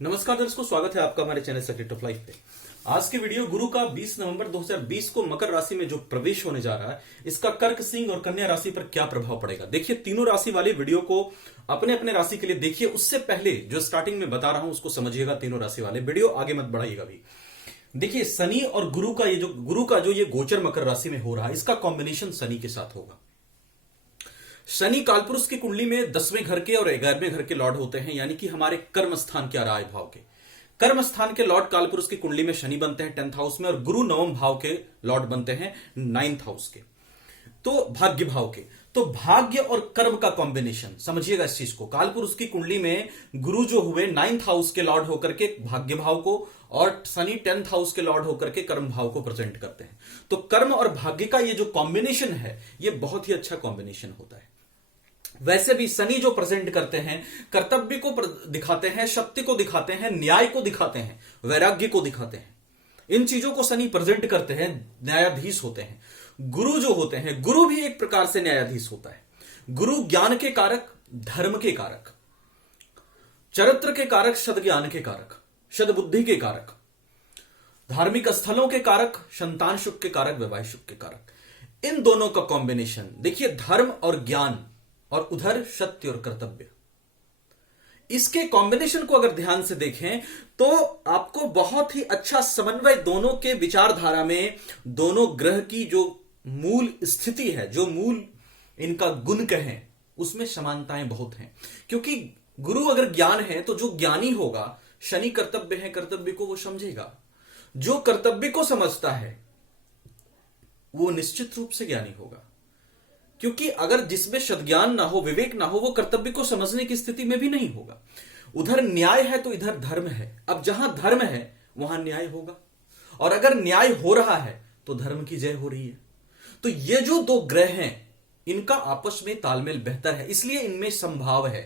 नमस्कार दर्शकों, स्वागत है आपका हमारे चैनल सेक्रेट ऑफ लाइफ पे। आज की वीडियो गुरु का 20 नवंबर 2020 को मकर राशि में जो प्रवेश होने जा रहा है, इसका कर्क, सिंह और कन्या राशि पर क्या प्रभाव पड़ेगा। देखिए, तीनों राशि वाली वीडियो को अपने अपने राशि के लिए देखिए। उससे पहले जो स्टार्टिंग में बता रहा हूं उसको समझिएगा। तीनों राशि वाले वीडियो आगे मत बढ़ाइएगा भी। देखिए, शनि और गुरु का जो ये गोचर मकर राशि में हो रहा है, इसका कॉम्बिनेशन शनि के साथ होगा। शनि कालपुरुष की कुंडली में 10वें घर के और 11वें घर के लॉर्ड होते हैं, यानी कि हमारे कर्म स्थान के आराय भाव के। कर्म स्थान के लॉर्ड कालपुरुष की कुंडली में शनि बनते हैं 10th हाउस में, और गुरु 9वें भाव के लॉर्ड बनते हैं 9th हाउस के, तो भाग्य भाव के। तो भाग्य और कर्म का कॉम्बिनेशन समझिएगा इस चीज को। कालपुरुष की कुंडली में गुरु जो हुए 9th हाउस के लॉर्ड होकर के भाग्य भाव को, और शनि 10th हाउस के लॉर्ड होकर के कर्म भाव को प्रेजेंट करते हैं। तो कर्म और भाग्य का ये जो कॉम्बिनेशन है, ये बहुत ही अच्छा कॉम्बिनेशन होता है। वैसे भी शनि जो प्रेजेंट करते हैं, कर्तव्य को दिखाते हैं, शक्ति को दिखाते हैं, न्याय को दिखाते हैं, वैराग्य को दिखाते हैं। इन चीजों को शनि प्रेजेंट करते हैं, न्यायाधीश होते हैं। गुरु जो होते हैं, गुरु भी एक प्रकार से न्यायाधीश होता है। गुरु ज्ञान के कारक, धर्म के कारक, चरित्र के कारक, सद्ज्ञान के कारक, सद्बुद्धि के कारक, धार्मिक स्थलों के कारक, संतान सुख के कारक, वैवाहिक सुख के कारक। इन दोनों का कॉम्बिनेशन देखिए, धर्म और ज्ञान, और उधर सत्य और कर्तव्य। इसके कॉम्बिनेशन को अगर ध्यान से देखें तो आपको बहुत ही अच्छा समन्वय दोनों के विचारधारा में, दोनों ग्रह की जो मूल स्थिति है, जो मूल इनका गुण कहें, उसमें समानताएं बहुत हैं। क्योंकि गुरु अगर ज्ञान है तो जो ज्ञानी होगा, शनि कर्तव्य है, कर्तव्य को वो समझेगा। जो कर्तव्य को समझता है वो निश्चित रूप से ज्ञानी होगा। क्योंकि अगर जिसमें सद्ज्ञान ना हो, विवेक ना हो, वो कर्तव्य को समझने की स्थिति में भी नहीं होगा। उधर न्याय है तो इधर धर्म है। अब जहां धर्म है वहां न्याय होगा, और अगर न्याय हो रहा है तो धर्म की जय हो रही है। तो ये जो दो ग्रह हैं, इनका आपस में तालमेल बेहतर है, इसलिए इनमें संभाव है।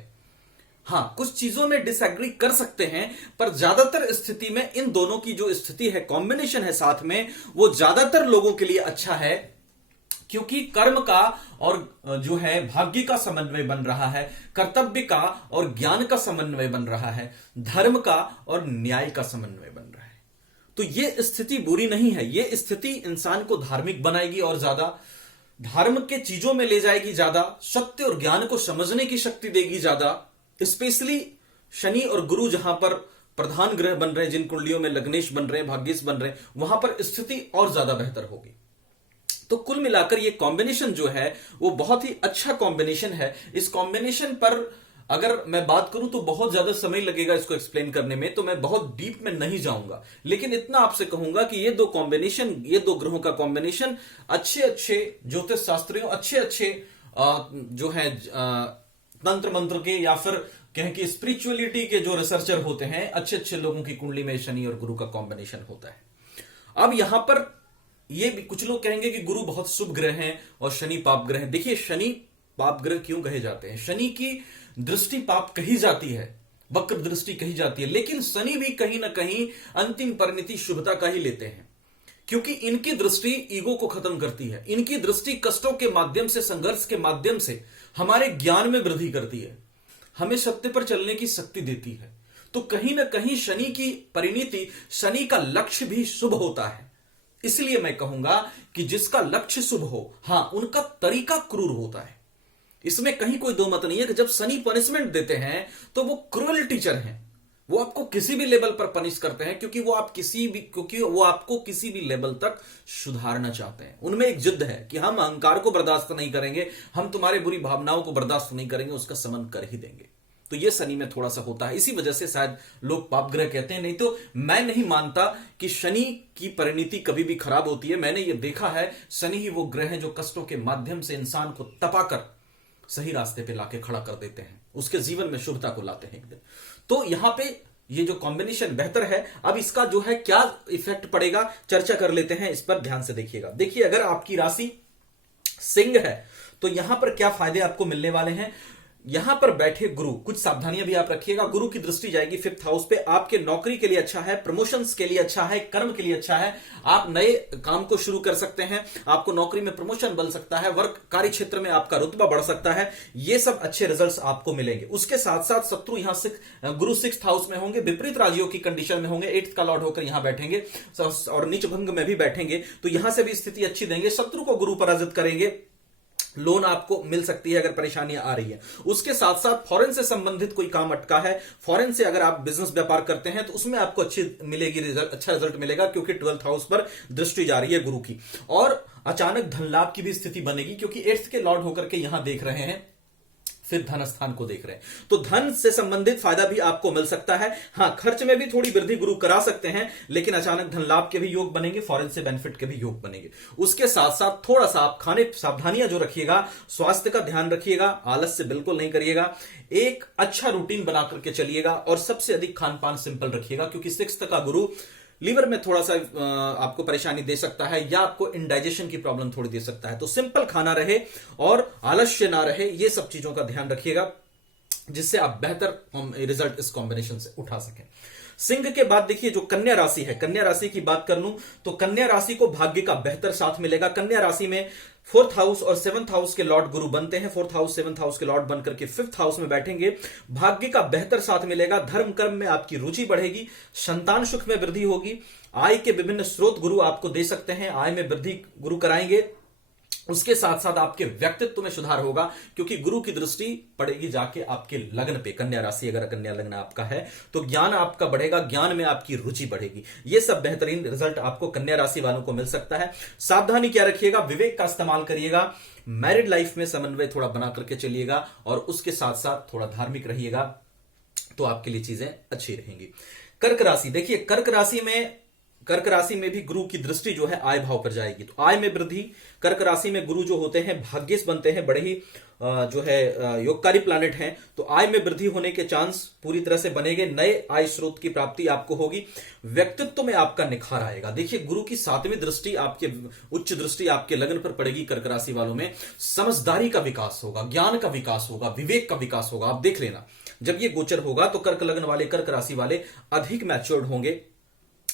हां, कुछ चीजों में डिसएग्री कर सकते हैं, पर ज्यादातर स्थिति में इन दोनों की जो स्थिति है, कॉम्बिनेशन है साथ में, वो ज्यादातर लोगों के लिए अच्छा है। क्योंकि कर्म का और जो है भाग्य का समन्वय बन रहा है, कर्तव्य का और ज्ञान का समन्वय बन रहा है, धर्म का और न्याय का समन्वय बन रहा है। तो यह स्थिति बुरी नहीं है। यह स्थिति इंसान को धार्मिक बनाएगी और ज्यादा धर्म के चीजों में ले जाएगी, ज्यादा सत्य और ज्ञान को समझने की शक्ति देगी ज्यादा। स्पेशली शनि और गुरु जहां पर प्रधान ग्रह बन रहे हैं, जिन कुंडलियों में लग्नेश बन रहे हैं, भाग्येश बन रहे हैं, वहां पर स्थिति और ज्यादा बेहतर होगी। तो कुल मिलाकर ये कॉम्बिनेशन जो है वो बहुत ही अच्छा कॉम्बिनेशन है। इस कॉम्बिनेशन पर अगर मैं बात करूं तो बहुत ज्यादा समय लगेगा इसको एक्सप्लेन करने में, तो मैं बहुत डीप में नहीं जाऊंगा। लेकिन इतना आपसे कहूंगा कि ये दो कॉम्बिनेशन, ये दो ग्रहों का कॉम्बिनेशन अच्छे अच्छे ज्योतिष शास्त्रियों, अच्छे अच्छे जो है तंत्र मंत्र के, या फिर कहें कि स्पिरिचुअलिटी के जो रिसर्चर होते हैं, अच्छे अच्छे लोगों की कुंडली में शनि और गुरु का कॉम्बिनेशन होता है। अब यहां पर ये भी कुछ लोग कहेंगे कि गुरु बहुत शुभ ग्रह हैं और शनि पाप ग्रह हैं। देखिए, शनि पाप ग्रह क्यों कहे जाते हैं? शनि की दृष्टि पाप कही जाती है, वक्र दृष्टि कही जाती है, लेकिन शनि भी कहीं ना कहीं अंतिम परिणति शुभता का ही लेते हैं। क्योंकि इनकी दृष्टि ईगो को खत्म करती है। इनकी दृष्टि कष्टों के माध्यम से, संघर्ष के माध्यम से हमारे ज्ञान में वृद्धि करती है, हमें सत्य पर चलने की शक्ति देती है। तो कहीं ना कहीं शनि की परिणति, शनि का लक्ष्य भी शुभ होता है। इसलिए मैं कहूंगा कि जिसका लक्ष्य शुभ हो, हां, उनका तरीका क्रूर होता है। इसमें कहीं कोई दो मत नहीं है कि जब शनि पनिशमेंट देते हैं तो वो क्रूअल टीचर हैं। वो आपको किसी भी लेवल पर पनिश करते हैं, क्योंकि वो आपको किसी भी लेवल तक सुधारना चाहते हैं। उनमें एक जिद है कि हम अहंकार को बर्दाश्त नहीं करेंगे, हम तुम्हारे बुरी भावनाओं को बर्दाश्त नहीं करेंगे, उसका समन कर ही देंगे। तो ये शनि में थोड़ा सा होता है। इसी वजह से शायद लोग पाप ग्रह कहते हैं। नहीं तो मैं नहीं मानता कि शनि की परिणति कभी भी खराब होती है। मैंने ये देखा है, शनि ही वो ग्रह है जो कष्टों के माध्यम से इंसान को तपाकर सही रास्ते पे लाके खड़ा कर देते हैं, उसके जीवन में शुभता को लाते हैं एक दिन। तो यहां पे ये जो कॉम्बिनेशन बेहतर है। अब इसका जो है क्या इफेक्ट पड़ेगा, चर्चा कर लेते हैं। इस पर ध्यान से देखिएगा। देखिए, अगर आपकी राशि सिंह है तो यहां पर क्या फायदे आपको मिलने वाले हैं। यहां पर बैठे गुरु, कुछ सावधानियां भी आप रखिएगा। गुरु की दृष्टि जाएगी 5th हाउस पे, आपके नौकरी के लिए अच्छा है, प्रमोशंस के लिए अच्छा है, कर्म के लिए अच्छा है। आप नए काम को शुरू कर सकते हैं, आपको नौकरी में प्रमोशन बन सकता है, वर्क कार्य क्षेत्र में आपका रुतबा बढ़ सकता है। ये सब अच्छे रिजल्ट्स आपको मिलेंगे। उसके साथ साथ शत्रु यहां से गुरु 6th हाउस में होंगे, विपरीत राजियों की कंडीशन में होंगे, 8th का लॉर्ड होकर यहां बैठेंगे और नीच भंग में भी बैठेंगे, तो यहां से भी स्थिति अच्छी देंगे। शत्रु को गुरु पराजित करेंगे, लोन आपको मिल सकती है अगर परेशानियां आ रही है। उसके साथ साथ फॉरेन से संबंधित कोई काम अटका है, फॉरेन से अगर आप बिजनेस व्यापार करते हैं तो उसमें आपको अच्छी मिलेगी रिजल्ट, अच्छा रिजल्ट मिलेगा, क्योंकि 12th हाउस पर दृष्टि जा रही है गुरु की। और अचानक धन लाभ की भी स्थिति बनेगी, क्योंकि 8th के लॉर्ड होकर के यहां देख रहे हैं, फिर धन स्थान को देख रहे हैं, तो धन से संबंधित फायदा भी आपको मिल सकता है। हां, खर्च में भी थोड़ी वृद्धि गुरु करा सकते हैं, लेकिन अचानक धन लाभ के भी योग बनेंगे, फॉरेन से बेनिफिट के भी योग बनेंगे। उसके साथ साथ थोड़ा सा आप खाने सावधानियां जो रखिएगा, स्वास्थ्य का ध्यान रखिएगा, आलस्य बिल्कुल नहीं करिएगा, एक अच्छा रूटीन बना करके चलिएगा, और सबसे अधिक खान पान सिंपल रखिएगा, क्योंकि 6th का गुरु लीवर में थोड़ा सा आपको परेशानी दे सकता है, या आपको इंडाइजेशन की प्रॉब्लम थोड़ी दे सकता है। तो सिंपल खाना रहे और आलस्य ना रहे, ये सब चीजों का ध्यान रखिएगा, जिससे आप बेहतर रिजल्ट इस कॉम्बिनेशन से उठा सकें। सिंह के बाद देखिए जो कन्या राशि है, कन्या राशि की बात कर लूं तो कन्या राशि को भाग्य का बेहतर साथ मिलेगा। कन्या राशि में 4th हाउस और 7th हाउस के लॉर्ड गुरु बनते हैं, 4th हाउस 7th हाउस के लॉर्ड बनकर के 5th हाउस में बैठेंगे। भाग्य का बेहतर साथ मिलेगा, धर्म कर्म में आपकी रुचि बढ़ेगी, संतान सुख में वृद्धि होगी, आय के विभिन्न स्रोत गुरु आपको दे सकते हैं, आय में वृद्धि गुरु कराएंगे। उसके साथ साथ आपके व्यक्तित्व में सुधार होगा, क्योंकि गुरु की दृष्टि पड़ेगी जाके आपके लग्न पे। कन्या राशि अगर कन्या लग्न आपका है तो ज्ञान आपका बढ़ेगा, ज्ञान में आपकी रुचि बढ़ेगी। ये सब बेहतरीन रिजल्ट आपको कन्या राशि वालों को मिल सकता है। सावधानी क्या रखिएगा, विवेक का इस्तेमाल करिएगा, मैरिड लाइफ में समन्वय थोड़ा बना करके चलिएगा, और उसके साथ साथ थोड़ा धार्मिक रहिएगा, तो आपके लिए चीजें अच्छी रहेंगी। कर्क राशि देखिए, कर्क राशि में भी गुरु की दृष्टि जो है आय भाव पर जाएगी, तो आय में वृद्धि। कर्क राशि में गुरु जो होते हैं भाग्येश बनते हैं, बड़े ही जो है योगकारी प्लैनेट हैं, तो आय में वृद्धि होने के चांस पूरी तरह से बनेंगे, नए आय स्रोत की प्राप्ति आपको होगी, व्यक्तित्व में आपका निखार आएगा। देखिए गुरु की 7वीं दृष्टि, आपके उच्च दृष्टि आपके लग्न पर पड़ेगी। कर्क राशि वालों में समझदारी का विकास होगा, ज्ञान का विकास होगा, विवेक का विकास होगा। आप देख लेना, जब ये गोचर होगा तो कर्क लग्न वाले, कर्क राशि वाले अधिक मैच्योर्ड होंगे,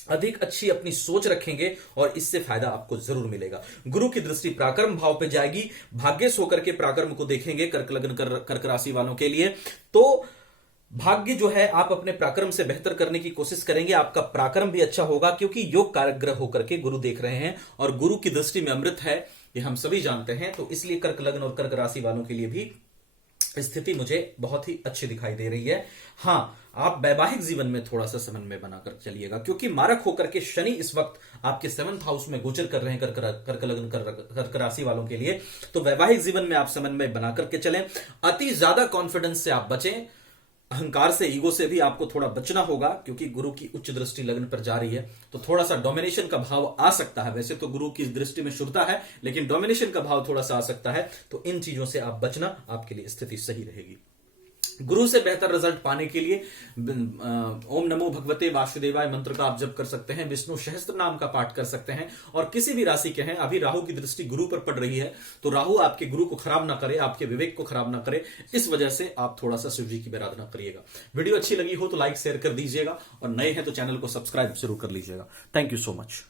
अधिक अच्छी अपनी सोच रखेंगे, और इससे फायदा आपको जरूर मिलेगा। गुरु की दृष्टि पराक्रम भाव पे जाएगी, भाग्यश होकर के पराक्रम को देखेंगे कर्क लग्न कर्क राशि वालों के लिए। तो भाग्य जो है आप अपने पराक्रम से बेहतर करने की कोशिश करेंगे, आपका पराक्रम भी अच्छा होगा, क्योंकि योग कारक होकर के गुरु देख रहे हैं, और गुरु की दृष्टि में अमृत है, ये हम सभी जानते हैं। तो इसलिए कर्क लग्न और कर्क राशि वालों के लिए भी स्थिति मुझे बहुत ही अच्छी दिखाई दे रही है। हां, आप वैवाहिक जीवन में थोड़ा सा समन्वय बनाकर चलिएगा, क्योंकि मारक होकर के शनि इस वक्त आपके 7th हाउस में गोचर कर रहे हैं कर्क लग्न कर्क राशि वालों के लिए। तो वैवाहिक जीवन में आप समन्वय बना करके चलें, अति ज्यादा कॉन्फिडेंस से आप बचें, अहंकार से, ईगो से भी आपको थोड़ा बचना होगा, क्योंकि गुरु की उच्च दृष्टि लग्न पर जा रही है, तो थोड़ा सा डोमिनेशन का भाव आ सकता है। वैसे तो गुरु की दृष्टि में शुद्धता है, लेकिन डोमिनेशन का भाव थोड़ा सा आ सकता है, तो इन चीजों से आप बचना, आपके लिए स्थिति सही रहेगी। गुरु से बेहतर रिजल्ट पाने के लिए ओम नमो भगवते वासुदेवाय मंत्र का आप जप कर सकते हैं, विष्णु सहस्त्र नाम का पाठ कर सकते हैं, और किसी भी राशि के हैं, अभी राहु की दृष्टि गुरु पर पड़ रही है, तो राहु आपके गुरु को खराब ना करे, आपके विवेक को खराब ना करे, इस वजह से आप थोड़ा सा शिव जी की आराधना करिएगा। वीडियो अच्छी लगी हो तो लाइक शेयर कर दीजिएगा, और नए हैं तो चैनल को सब्सक्राइब जरूर कर लीजिएगा। Thank you so much.